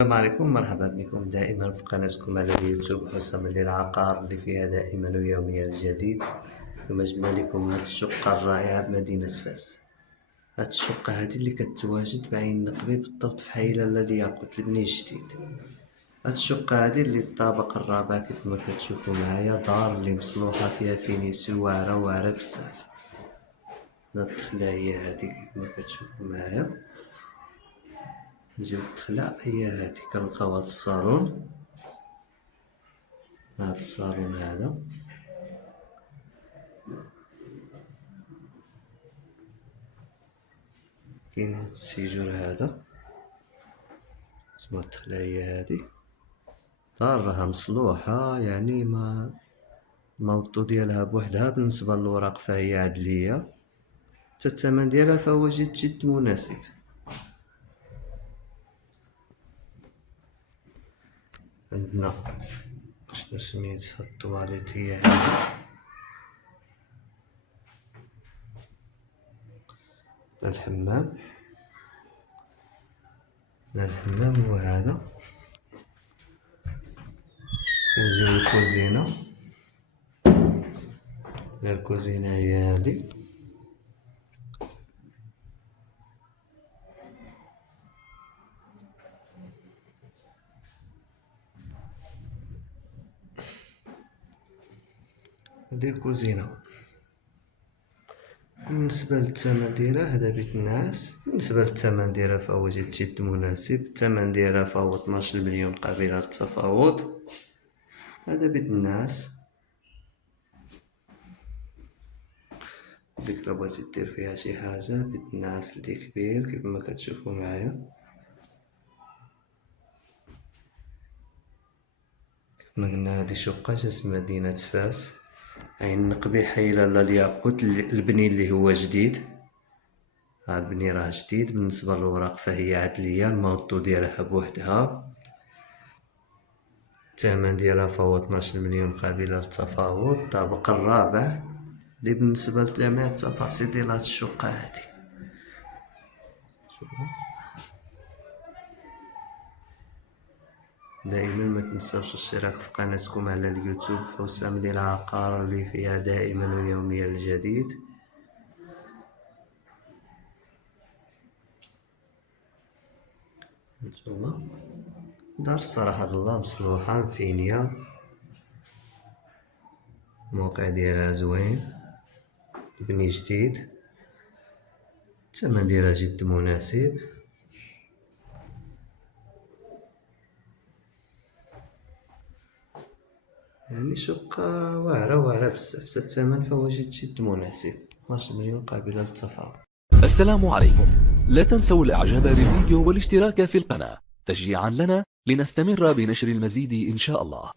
السلام عليكم، مرحبا بكم دائما في قناتكم على اليوتيوب حسام للعقار اللي فيها دائما ويوميا الجديد. اليوم جبنا لكم هاد الشقة الرائعة بمدينة فاس. هاد الشقة هادي اللي كتواجد بعين نقبي بالضبط في حي لالا الياقوت البني الجديد. هاد الشقة هادي اللي الطابق الرابع كيف ما كتشوفوا معايا، دار اللي مصلوحة فيها فينيسيو واعرة بزاف. هاد الدخلة هي هادي كيف ما كتشوفوا معايا، نجيو الدخلة هي هادي، كنلقاو هاد الصالون. هاد الصالون هذا كاين هاد السيجور هذا، سما الدخلة هي هادي. دار راها مصلوحة، يعني ما الموطو ديالها بوحدها، بالنسبة للوراق فهي عدلية، حتى الثمن ديالها فهو جد مناسب. عندنا شنو سميت هاد الطواليت هي هادي، الحمام هو هذا. نجيو الكوزينة، الكوزينة هي هادي. هادي الكوزينة. بالنسبة للثمن ديالها هذا بيت النعاس، بالنسبة للثمن ديالها فهو جد مناسب. الثمن ديالها فهو 12 مليون قابلة للتفاوض. هذا بيت النعاس، ديك إلا بغيتي دير فيها شي حاجة، بيت النعاس اللي كبير كيف ما كتشوفو معايا. كيف ما قلنا هادي شقة جات مدينة فاس، عين نقبي، حي لالا الياقوت. البني اللي هو جديد، البني راه جديد. بالنسبة للوراق فهي عدلية، الموطو ديالها بوحدها. الثمن ديالها فهو 12 مليون قابلة للتفاوض. الطابق الرابع اللي بالنسبة لجميع التفاصيل ديال هاد الشقة هادي. دائما ما تنساوش الاشتراك في قناتكم على اليوتيوب حسام للعقار اللي فيها دائما ويوميا الجديد. هانتوما دار الصراحة الله مصلوحة مفينية، الموقع ديالها زوين، بني جديد، الثمن ديالها جد مناسب. يعني شقة واعرة بزاف، حتى الثمن فهو جد مناسب، 12 مليون قابلة للتفاوض. السلام عليكم، لا تنسوا الاعجاب بالفيديو والاشتراك في القناة تشجيعا لنا لنستمر بنشر المزيد إن شاء الله.